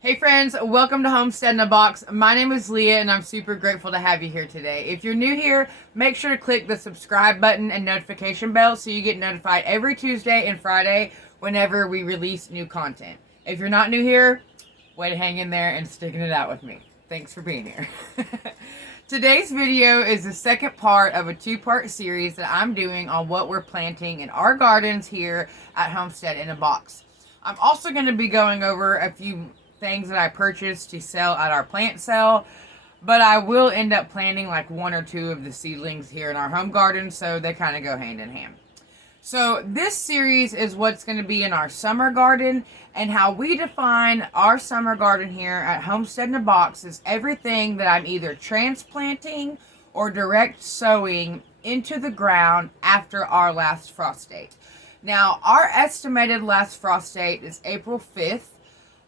Hey friends, welcome to Homestead in a Box. My name is Leah and I'm super grateful to have you here today. If you're new here, make sure to click the subscribe button and notification bell so you get notified every Tuesday and Friday whenever we release new content. If you're not new here, way to hang in there and sticking it out with me. Thanks for being here. Today's video is the second part of a two-part series that I'm doing on what we're planting in our gardens here at Homestead in a Box. I'm also going to be going over a few things that I purchased to sell at our plant sale, but I will end up planting like one or two of the seedlings here in our home garden, so they kind of go hand in hand. So this series is what's going to be in our summer garden, and how we define our summer garden here at Homestead in a Box is everything that I'm either transplanting or direct sowing into the ground after our last frost date. Now, our estimated last frost date is April 5th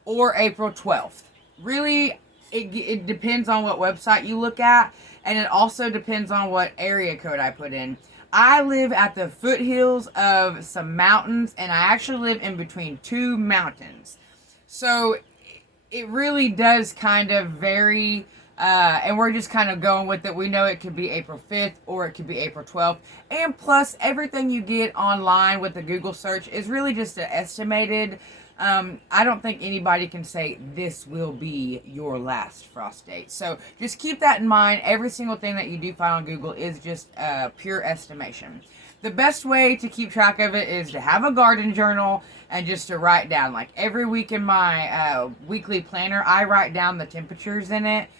or April 12th. Really, it depends on what website you look at, and it also depends on what area code I put in. I live at the foothills of some mountains, and I actually live in between two mountains. So it really does kind of vary, and we're just kind of going with it. We know it could be April 5th or it could be April 12th. And plus, everything you get online with the Google search is really just an estimated. I don't think anybody can say this will be your last frost date. So just keep that in mind. Every single thing that you do find on Google is just pure estimation. The best way to keep track of it is to have a garden journal and just to write down. Like every week in my weekly planner, I write down the temperatures in it.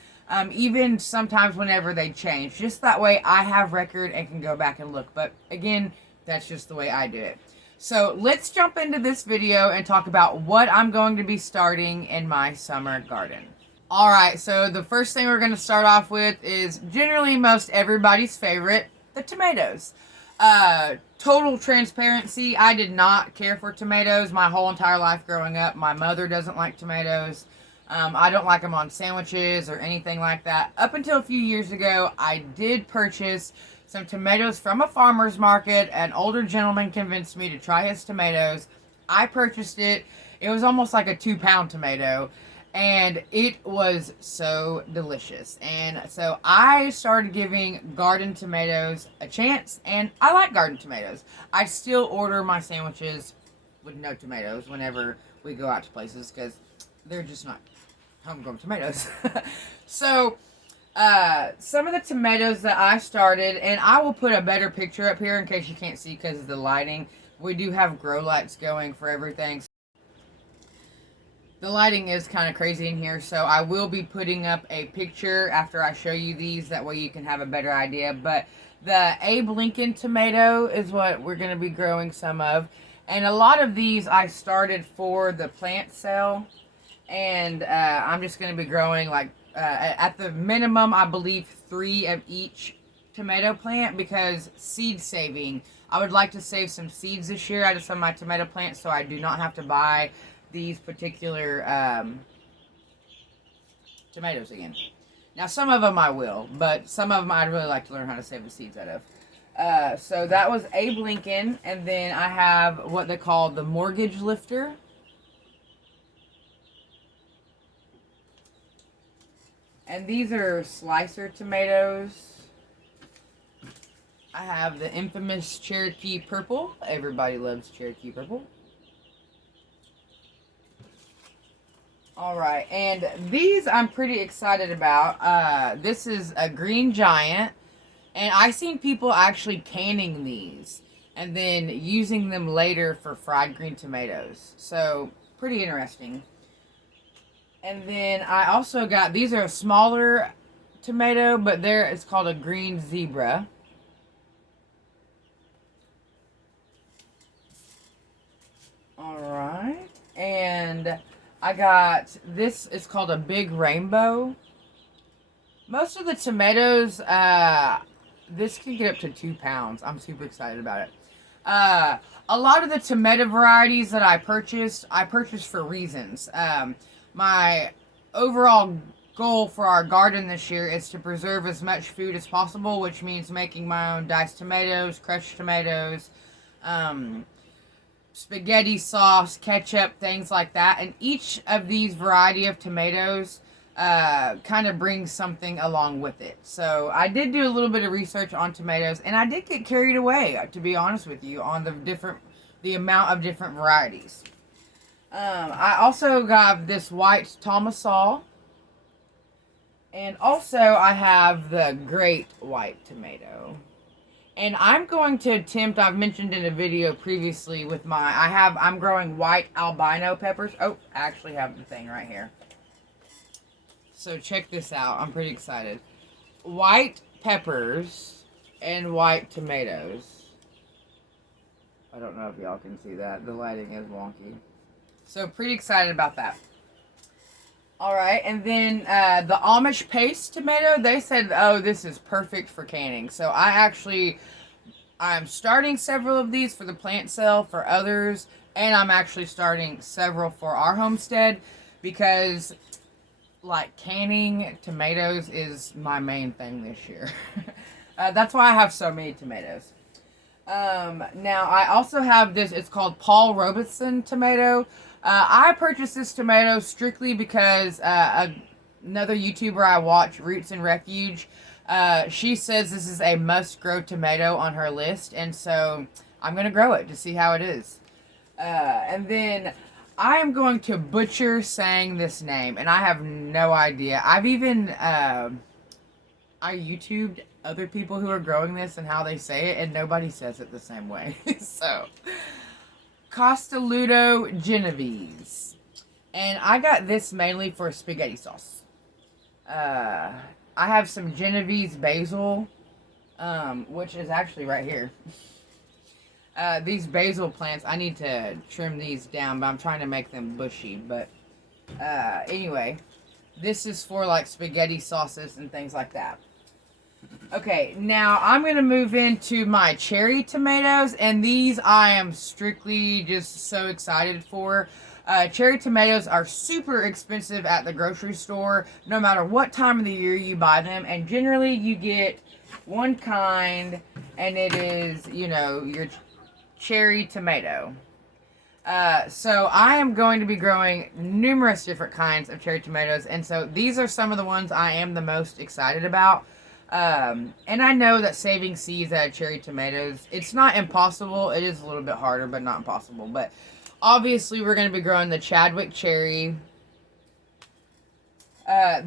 Even sometimes whenever they change. Just that way I have record and can go back and look. But again, that's just the way I do it. So let's jump into this video and talk about what I'm going to be starting in my summer garden. Alright, so the first thing we're going to start off with is generally most everybody's favorite, the tomatoes. Total transparency, I did not care for tomatoes my whole entire life growing up. My mother doesn't like tomatoes. I don't like them on sandwiches or anything like that. Up until a few years ago, I did purchase some tomatoes from a farmer's market. An older gentleman convinced me to try his tomatoes. I purchased it. It was almost like a 2-pound tomato, and it was so delicious. And so I started giving garden tomatoes a chance, and I like garden tomatoes. I still order my sandwiches with no tomatoes whenever we go out to places because they're just not homegrown tomatoes. So some of the tomatoes that I started, and I will put a better picture up here in case you can't see because of the lighting. We do have grow lights going for everything. The lighting is kind of crazy in here, so I will be putting up a picture after I show you these. That way you can have a better idea. But the Abe Lincoln Tomato is what we're going to be growing some of. And a lot of these I started for the plant sale. And I'm just going to be growing like at the minimum, I believe 3 of each tomato plant, because seed saving. I would like to save some seeds this year out of some of my tomato plants so I do not have to buy these particular tomatoes again. Now some of them I will, but some of them I'd really like to learn how to save the seeds out of. So that was Abe Lincoln, and then I have what they call the mortgage lifter. And these are slicer tomatoes. I have the infamous Cherokee Purple. Everybody loves Cherokee Purple. Alright, and these I'm pretty excited about. This is a green giant. And I've seen people actually canning these and then using them later for fried green tomatoes. So, pretty interesting. And then I also got, these are a smaller tomato, but it's called a green zebra. Alright. And I got, this is called a big rainbow. Most of the tomatoes, this can get up to 2 pounds. I'm super excited about it. A lot of the tomato varieties that I purchased for reasons. My overall goal for our garden this year is to preserve as much food as possible, which means making my own diced tomatoes, crushed tomatoes, spaghetti sauce, ketchup, things like that. And each of these variety of tomatoes kind of brings something along with it. So I did do a little bit of research on tomatoes, and I did get carried away, to be honest with you, on the amount of different varieties. I also got this white tomaso, and also I have the great white tomato. And I'm going to attempt, I've mentioned in a video previously with I'm growing white albino peppers. Oh, I actually have the thing right here. So check this out. I'm pretty excited. White peppers and white tomatoes. I don't know if y'all can see that. The lighting is wonky. So pretty excited about that. Alright, and then the Amish paste tomato, they said, oh, this is perfect for canning. So I'm starting several of these for the plant sale for others, and I'm actually starting several for our homestead because, like, canning tomatoes is my main thing this year. That's why I have so many tomatoes. Now, I also have this, it's called Paul Robertson tomato. I purchased this tomato strictly because another YouTuber I watch, Roots and Refuge, she says this is a must-grow tomato on her list, and so I'm going to grow it to see how it is. And then I am going to butcher saying this name, and I have no idea. I've even, I YouTubed other people who are growing this and how they say it, and nobody says it the same way. So, Costelluto Genovese. And I got this mainly for spaghetti sauce. I have some Genovese Basil, which is actually right here. These basil plants, I need to trim these down, but I'm trying to make them bushy. But anyway, this is for like spaghetti sauces and things like that. Okay, now I'm going to move into my cherry tomatoes, and these I am strictly just so excited for. Cherry tomatoes are super expensive at the grocery store, no matter what time of the year you buy them, and generally you get one kind, and it is, you know, your cherry tomato. So I am going to be growing numerous different kinds of cherry tomatoes, and so these are some of the ones I am the most excited about. And I know that saving seeds out of cherry tomatoes, it's not impossible. It is a little bit harder, but not impossible. But obviously, we're going to be growing the Chadwick cherry.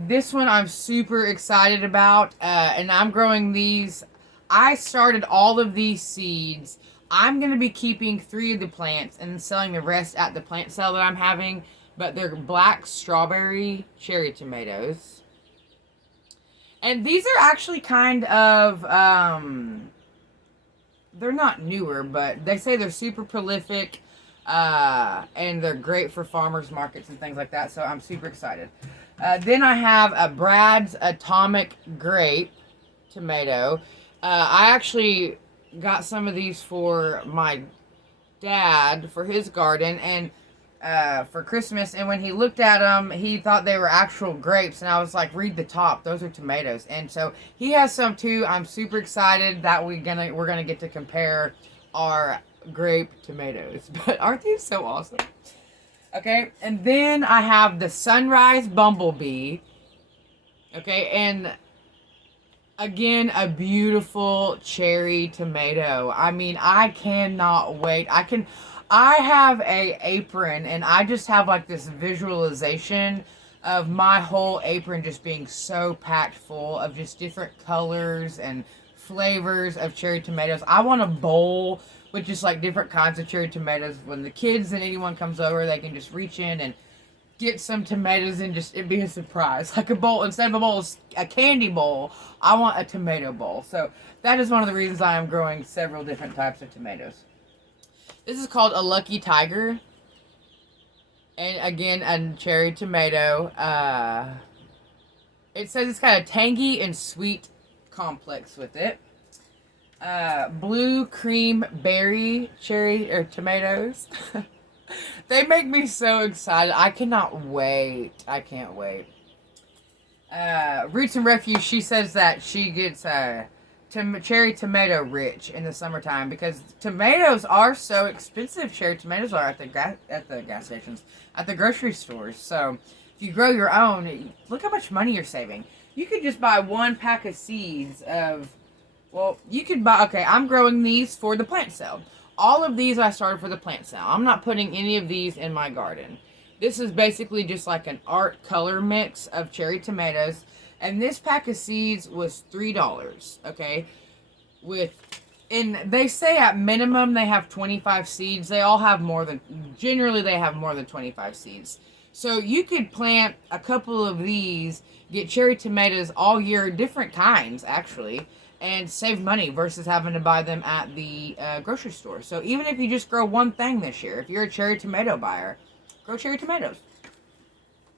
This one I'm super excited about, and I'm growing these. I started all of these seeds. I'm going to be keeping 3 of the plants and selling the rest at the plant sale that I'm having, but they're black strawberry cherry tomatoes. And these are actually kind of, they're not newer, but they say they're super prolific, and they're great for farmers markets and things like that, so I'm super excited. Then I have a Brad's Atomic Grape tomato. I actually got some of these for my dad for his garden, and for Christmas, and when he looked at them, he thought they were actual grapes, and I was like, read the top, those are tomatoes. And so he has some too. I'm super excited that we're gonna get to compare our grape tomatoes. But aren't these so awesome? Okay, and then I have the Sunrise Bumblebee. Okay, and again, a beautiful cherry tomato. I mean, I cannot wait. I have a apron, and I just have like this visualization of my whole apron just being so packed full of just different colors and flavors of cherry tomatoes. I want a bowl with just like different kinds of cherry tomatoes. When the kids and anyone comes over, they can just reach in and get some tomatoes and just it'd be a surprise. Like a bowl, instead of a bowl, a candy bowl, I want a tomato bowl. So that is one of the reasons I am growing several different types of tomatoes. This is called a Lucky Tiger. And again, a cherry tomato. It says it's got a tangy and sweet complex with it. Blue cream berry cherry or tomatoes. They make me so excited. I cannot wait. I can't wait. Roots and Refuge, she says that she gets cherry tomato rich in the summertime because tomatoes are so expensive. Cherry tomatoes are at the gas stations, at the grocery stores. So if you grow your own, look how much money you're saving. You could just buy one pack of seeds of, well, you could buy, okay, I'm growing these for the plant sale. All of these I started for the plant sale. I'm not putting any of these in my garden. This is basically just like an art color mix of cherry tomatoes. And this pack of seeds was $3, okay? And they say at minimum they have 25 seeds. They all have generally they have more than 25 seeds. So you could plant a couple of these, get cherry tomatoes all year, different kinds actually, and save money versus having to buy them at the grocery store. So even if you just grow one thing this year, if you're a cherry tomato buyer, grow cherry tomatoes.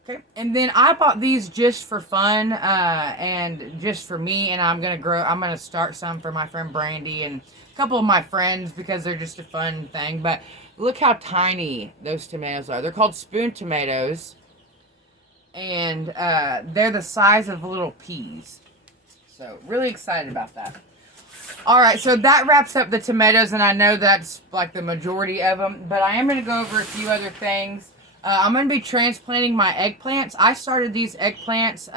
Okay, and then I bought these just for fun and just for me, and I'm gonna start some for my friend Brandy and a couple of my friends because they're just a fun thing. But look how tiny those tomatoes are. They're called spoon tomatoes, and they're the size of little peas. So really excited about that. All right, so that wraps up the tomatoes, and I know that's like the majority of them, but I am gonna go over a few other things. I'm going to be transplanting my eggplants. I started these eggplants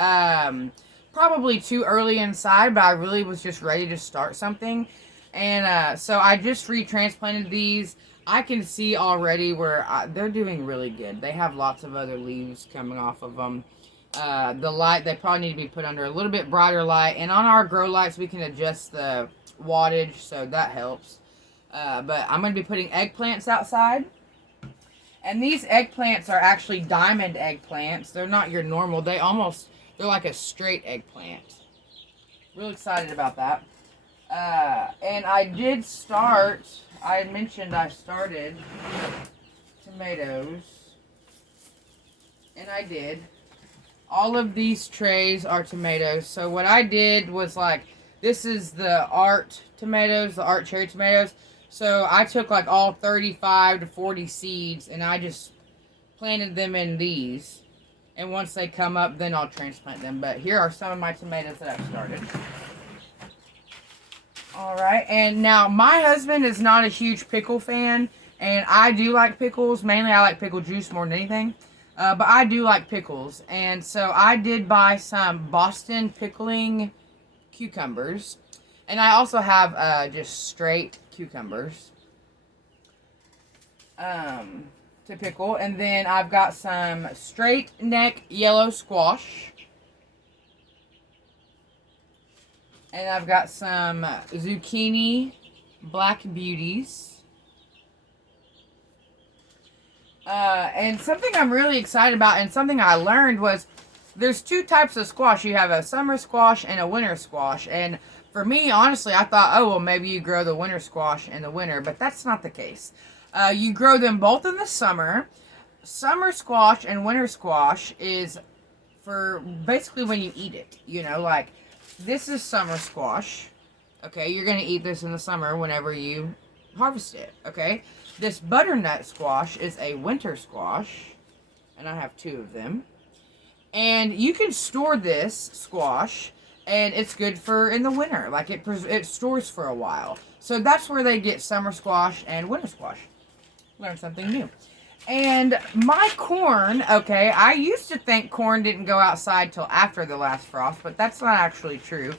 probably too early inside, but I really was just ready to start something. And so I just retransplanted these. I can see already where they're doing really good. They have lots of other leaves coming off of them. The light, they probably need to be put under a little bit brighter light. And on our grow lights, we can adjust the wattage, so that helps. But I'm going to be putting eggplants outside. And these eggplants are actually diamond eggplants. They're not your normal. They're like a straight eggplant. Real excited about that. And I mentioned I started tomatoes. And I did. All of these trays are tomatoes. So what I did was this is the art tomatoes, the art cherry tomatoes. So I took all 35 to 40 seeds and I just planted them in these. And once they come up, then I'll transplant them. But here are some of my tomatoes that I've started. Alright, and now my husband is not a huge pickle fan. And I do like pickles. Mainly I like pickle juice more than anything. But I do like pickles. And so I did buy some Boston pickling cucumbers. And I also have just straight cucumbers to pickle. And then I've got some straight neck yellow squash. And I've got some zucchini black beauties. And something I'm really excited about and something I learned was there's two types of squash. You have a summer squash and a winter squash. And for me, honestly, I thought, oh, well, maybe you grow the winter squash in the winter, but that's not the case. You grow them both in the summer. Summer squash and winter squash is for basically when you eat it. You know, this is summer squash. Okay, you're going to eat this in the summer whenever you harvest it. Okay, this butternut squash is a winter squash, and I have two of them. And you can store this squash, and it's good for in the winter. It stores for a while. So that's where they get summer squash and winter squash. Learn something new. And my corn, okay, I used to think corn didn't go outside till after the last frost, but that's not actually true.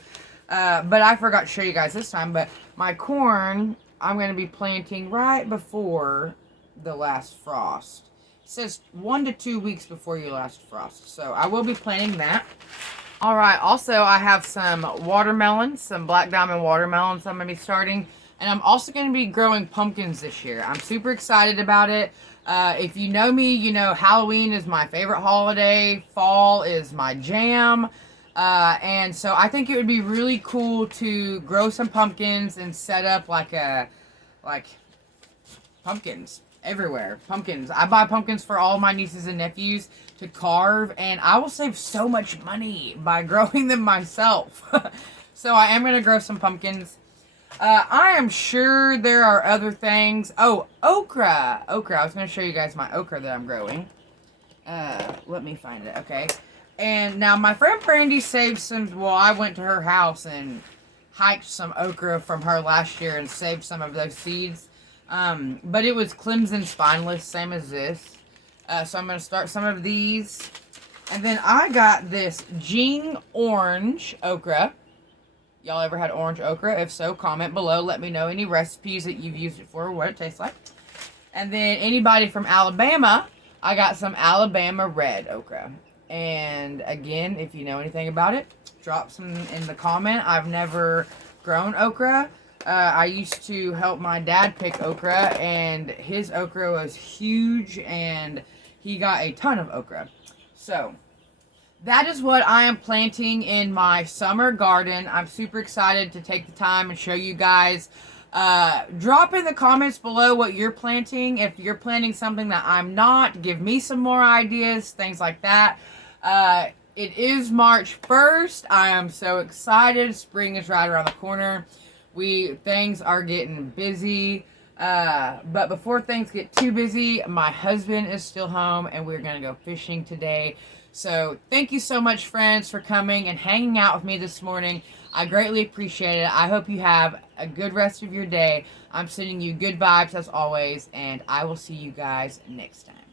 But I forgot to show you guys this time. But my corn, I'm going to be planting right before the last frost. It says 1 to 2 weeks before your last frost. So I will be planting that. Alright, also I have some watermelons, some black diamond watermelons I'm going to be starting. And I'm also going to be growing pumpkins this year. I'm super excited about it. If you know me, you know Halloween is my favorite holiday. Fall is my jam. And so I think it would be really cool to grow some pumpkins and set up pumpkins everywhere. Pumpkins. I buy pumpkins for all my nieces and nephews to carve, and I will save so much money by growing them myself. So I am going to grow some pumpkins. I am sure there are other things. Oh, okra. Okra. I was going to show you guys my okra that I'm growing. Let me find it. Okay. And now my friend Brandy saved some. Well, I went to her house and hiked some okra from her last year and saved some of those seeds. But it was Clemson spineless, same as this. So I'm going to start some of these. And then I got this Jing orange okra. Y'all ever had orange okra? If so, comment below. Let me know any recipes that you've used it for, what it tastes like. And then anybody from Alabama, I got some Alabama red okra. And again, if you know anything about it, drop some in the comment. I've never grown okra. I used to help my dad pick okra, and his okra was huge, and he got a ton of okra. So that is what I am planting in my summer garden. I'm super excited to take the time and show you guys. Drop in the comments below what you're planting. If you're planting something that I'm not, give me some more ideas, things like that. It is March 1st. I am so excited. Spring is right around the corner. Things are getting busy. But before things get too busy, my husband is still home and we're going to go fishing today. So thank you so much, friends, for coming and hanging out with me this morning. I greatly appreciate it. I hope you have a good rest of your day. I'm sending you good vibes as always, and I will see you guys next time.